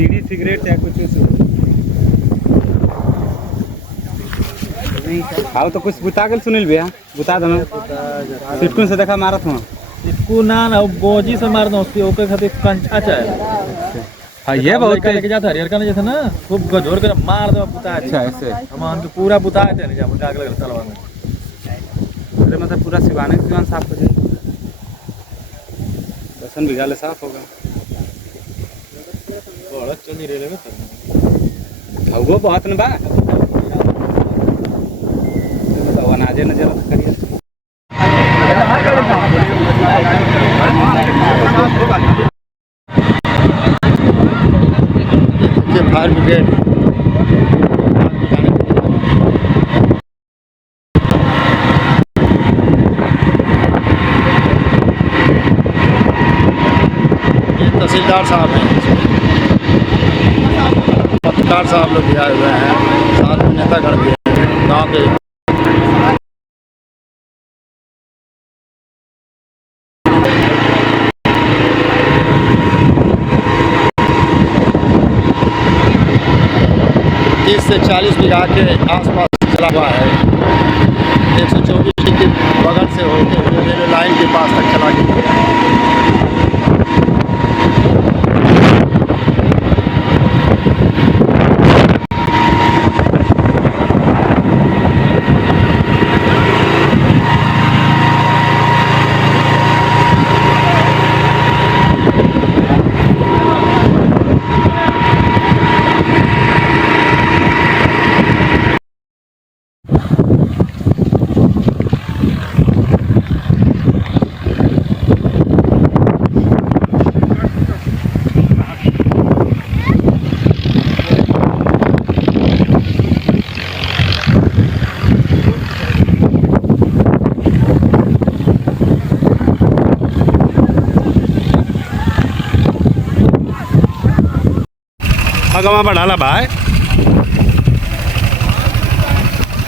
बीड़ी cigarette या कुछ आओ तो कुछ बुता गल सुनील भैया बुता दो सिटकुन से देखा मारत हुआ इसको ना गोजी से मार दो उसके ओके खातिर कंचा चाहे। हाँ ये बहुत लेके जाता हरियर का जैसे ना खूब गजोर कर मार दो बुता। अच्छा ऐसे हम पूरा बुता थे नहीं जा आग लग तलवा में। अरे मतलब पूरा सिवान साफ हो जाए 10 बीघा ले साफ होगा। बड़ा चल नहीं रहे में वो बहुत न बा तो अनाजे नजर करिए फायर ब्रिगेड ये तहसीलदार साहब हैं, पत्रकार साहब लोग भी आए हुए हैं, साथ में नेतागढ़ भी हैं गाँव के। से 40 बीघा के आसपास चला हुआ है। 124 के बगल से होते हुए रेलवे लाइन के पास तक चला गया। आगे बढ़ाला भाई,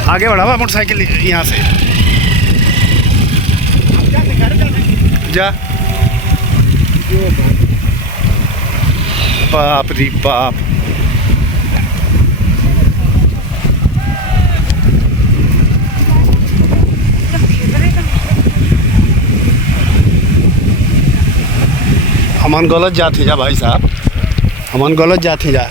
आगे बढ़ावा मोटरसाइकिल यहाँ से जा। बाप रे बाप, हमन गलत जाते जा भाई साहब, हमन गलत जाते जा।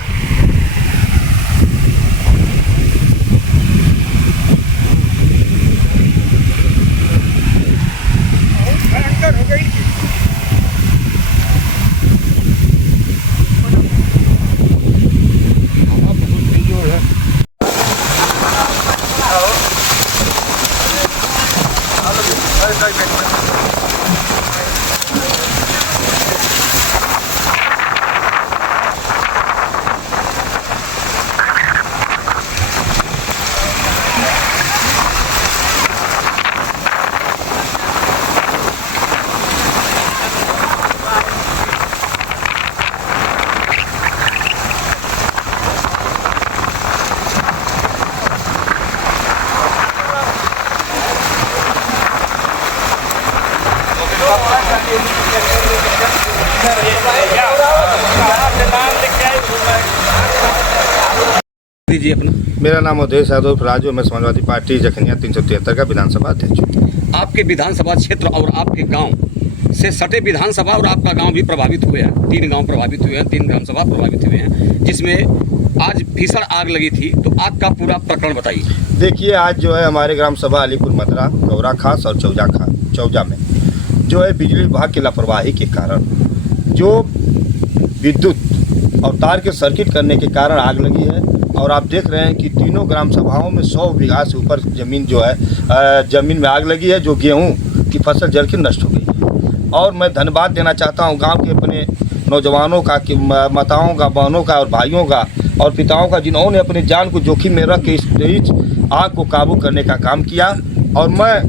दीजिए अपना। मेरा नाम उदय यादव राजू, मैं समाजवादी पार्टी जखनिया 373 का विधानसभा अध्यक्ष हूँ। आपके विधानसभा क्षेत्र और आपके गांव से सटे विधानसभा और आपका गांव भी प्रभावित हुए हैं। 3 गांव प्रभावित हुए हैं, 3 विधानसभा प्रभावित हुए हैं, जिसमें आज भीषण आग लगी थी। तो आग का पूरा प्रकरण बताइए। देखिए, आज जो है हमारे ग्राम सभा अलीपुर मदरा, गौरा खास और चौजा में जो है बिजली विभाग की लापरवाही के कारण जो विद्युत और तार के सर्किट करने के कारण आग लगी है। और आप देख रहे हैं कि तीनों ग्राम सभाओं में 100 बीघा से ऊपर ज़मीन जो है ज़मीन में आग लगी है, जो गेहूं की फसल जल के नष्ट हो गई है। और मैं धन्यवाद देना चाहता हूं गांव के अपने नौजवानों का, माताओं का, बहनों का और भाइयों का और पिताओं का, जिन्होंने अपनी जान को जोखिम में रख के इस आग को काबू करने का काम किया। और मैं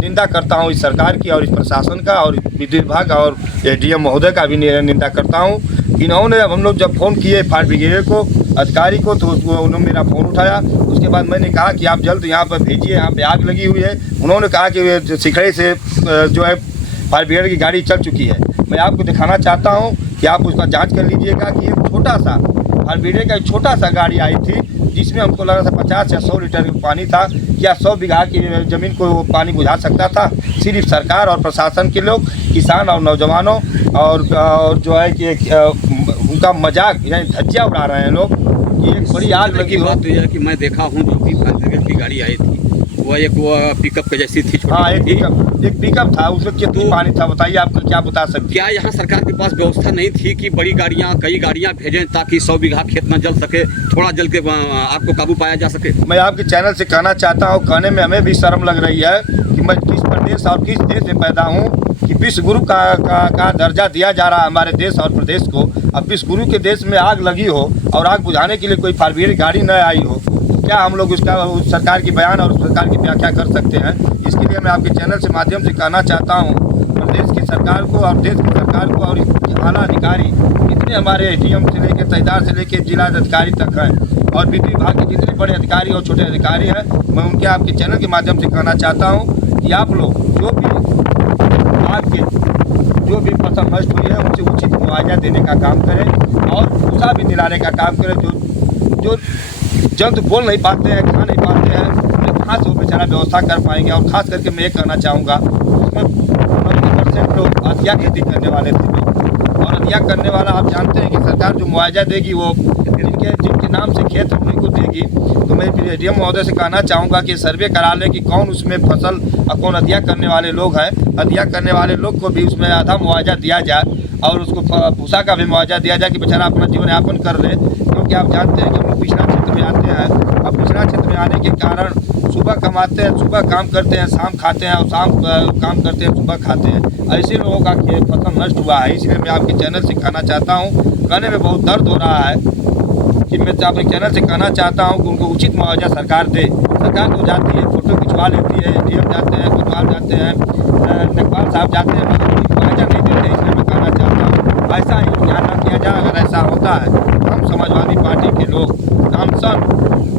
निंदा करता हूं इस सरकार की और इस प्रशासन का और विद्युत विभाग और एडीएम महोदय का भी निंदा करता हूं। इन्होंने, हम लोग जब फ़ोन किए फायर ब्रिगेड को, अधिकारी को, तो उन्होंने मेरा फ़ोन उठाया। उसके बाद मैंने कहा कि आप जल्द यहाँ पर भेजिए, यहाँ पे आग लगी हुई है। उन्होंने कहा कि सिखड़े से जो है फायर ब्रिगेड की गाड़ी चल चुकी है। मैं आपको दिखाना चाहता हूँ कि आप उसका जाँच कर लीजिएगा कि एक छोटा सा फारबिड़े का एक छोटा सा गाड़ी आई थी जिसमें हमको लगा था 50 या 100 लीटर पानी था। क्या 100 बीघा की ज़मीन को वो पानी बुझा सकता था? सिर्फ सरकार और प्रशासन के लोग, किसान और नौजवानों और जो है कि उनका मजाक यानी धज्जियाँ उड़ा रहे हैं लोग कि एक बड़ी आग लगी हो। बात तो यह है कि मैं देखा हूँ जो भी फायर ब्रिगेड की गाड़ी आई थी वो एक पिकअप के जैसी थी, छोटी हाँ, थी। एक पिकअप था, उसमें कितनी पानी था बताइए, आपको क्या बता सकते क्या यहाँ सरकार के पास व्यवस्था नहीं थी कि बड़ी गाड़ियाँ, कई गाड़ियाँ भेजें ताकि 100 बीघा खेत न जल सके, थोड़ा जल के आग को काबू पाया जा सके? मैं आपके चैनल से कहना चाहता हूँ, कहने में हमें भी शर्म लग रही है कि मैं किस प्रदेश और किस देश से पैदा हूँ कि विश्व गुरु का दर्जा दिया जा रहा है हमारे देश और प्रदेश को। अब विश्व गुरु के देश में आग लगी हो और आग बुझाने के लिए कोई फायर गाड़ी न आई हो, क्या हम लोग उसका उस सरकार की बयान और उस सरकार की व्याख्या कर सकते हैं? इसके लिए मैं आपके चैनल से माध्यम से कहना चाहता हूँ प्रदेश की सरकार को और देश की सरकार को और इसके आला अधिकारी जितने हमारे डीएम से लेकर तहसीलदार से लेकर जिला अधिकारी तक हैं और विद्युत विभाग के जितने बड़े अधिकारी और छोटे अधिकारी हैं, मैं उनके आपके चैनल के माध्यम से कहना चाहता हूँ कि आप लोग जो भी फसल नष्ट हुई है उनसे उचित मुआवजा देने का काम करें और भूसा भी दिलाने का काम करें। जो जंतु बोल नहीं पाते हैं, खा नहीं पाते हैं, उन्हें कहाँ से वो बेचारा व्यवस्था कर पाएंगे? और ख़ास करके मैं ये कहना चाहूँगा उसमें 90% लोग अधिया खेती करने वाले थे और अधिया करने वाला आप जानते हैं कि सरकार जो मुआवजा देगी वो जिनके नाम से खेत उन्हीं को देगी। तो मैं डीएम महोदय से कहना चाहूँगा कि सर्वे करा लें कि कौन उसमें फसल और कौन अधिया करने वाले लोग हैं। अधिया करने वाले लोग को भी उसमें आधा मुआवजा दिया जाए और उसको भूसा का भी मुआवजा दिया जाए कि बेचारा अपना जीवन यापन कर ले। क्योंकि आप जानते हैं कि हम लोग पिछड़ा क्षेत्र में आते हैं और पिछड़ा क्षेत्र में आने के कारण सुबह कमाते हैं, सुबह काम करते हैं, शाम खाते हैं और शाम काम करते हैं, सुबह खाते हैं। ऐसे लोगों का फसल नष्ट हुआ है। इसलिए मैं आपके चैनल से कहना चाहता हूँ, कहने में बहुत दर्द हो रहा है कि मैं आपके चैनल से कहना चाहता हूँ कि उनको उचित मुआवजा सरकार दे। सरकार तो जाती है, फ़ोटो खिंचवा लेती है, डीएम जाते हैं, कोतवाल जाते हैं, नकवाल साहब जाते हैं, मगर उचित मुआवजा नहीं देते। इसलिए मैं कहना चाहता हूँ ऐसा ही ध्यान न किया जाए। अगर ऐसा होता है तो हम समाजवादी पार्टी के लोग अनशन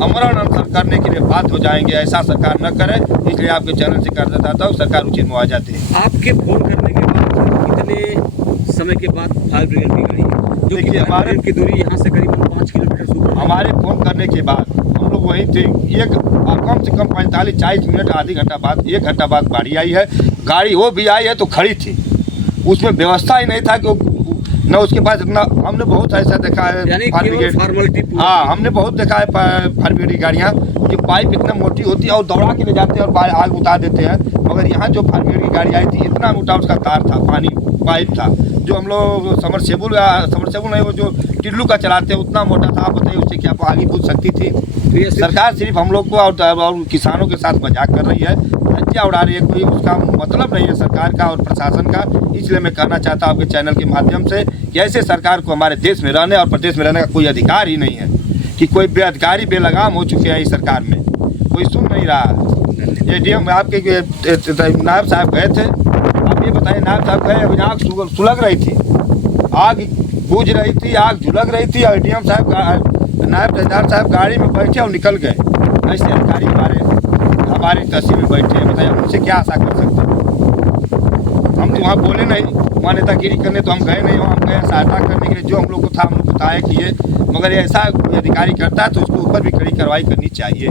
अमरण अनशन करने के लिए बात हो जाएंगे। ऐसा सरकार न करे, इसलिए आपके चैनल से कहना चाहता हूँ सरकार उचित मुआवजा दे। आपके फोन करने के बाद कितने समय के बाद फायर ब्रिगेड की गाड़ी जो कि हमारे की दूरी यहाँ से करीबन 5 किलोमीटर दूर है? हमारे फ़ोन करने के बाद हम लोग वहीं थे। कम से कम 45-40 मिनट, आधी घंटा बाद, 1 घंटा बाद गाड़ी आई है। गाड़ी वो भी आई है तो खड़ी थी, उसमें व्यवस्था ही नहीं था कि न उसके पास इतना। हमने बहुत ऐसा देखा है फायर ब्रिगेड, हाँ हमने बहुत देखा है फायर ब्रिगेड गाड़ियाँ कि पाइप इतना मोटी होती है और दौड़ा के ले जाते हैं और आग उतार देते हैं। मगर यहाँ जो फायर ब्रिगेड की गाड़ी आई थी इतना मोटा उसका तार था, पानी पाइप था, जो हम लोग समरसेबुल नहीं, वो जो टिल्लू का चलाते हैं उतना मोटा था। आप बताइए उससे क्या आगे पूछ सकती थी? सरकार सिर्फ हम लोग को और किसानों के साथ मजाक कर रही है, धज्जियाँ उड़ा रही है। कोई उसका मतलब नहीं है सरकार का और प्रशासन का। इसलिए मैं कहना चाहता हूँ आपके चैनल के माध्यम से कि ऐसे सरकार को हमारे देश में रहने और प्रदेश में रहने का कोई अधिकार ही नहीं है कि कोई बेअधिकारी बेलगाम हो चुके हैं इस सरकार में, कोई सुन नहीं रहा है। ये डीएम आपके नायब साहब गए थे, आप ये बताइए, नायब साहब गए, अभी आग सुलग रही थी, आग बुझ रही थी, आग झुलग रही थी और डीएम साहब नायब तहसीलदार साहब गाड़ी में बैठे और निकल गए। ऐसे अधिकारी हमारे तहसील में बैठे हैं, बताइए उनसे क्या आशा कर सकते हैं? हम तो वहाँ बोले नहीं, वहाँ नेतागिरी करने तो हम गए नहीं, वहाँ हम गए सहायता करने के लिए। जो हम लोग को था हम लोग बताया किए, मगर ऐसा कोई अधिकारी करता है तो उसके ऊपर भी कड़ी कार्रवाई करनी चाहिए।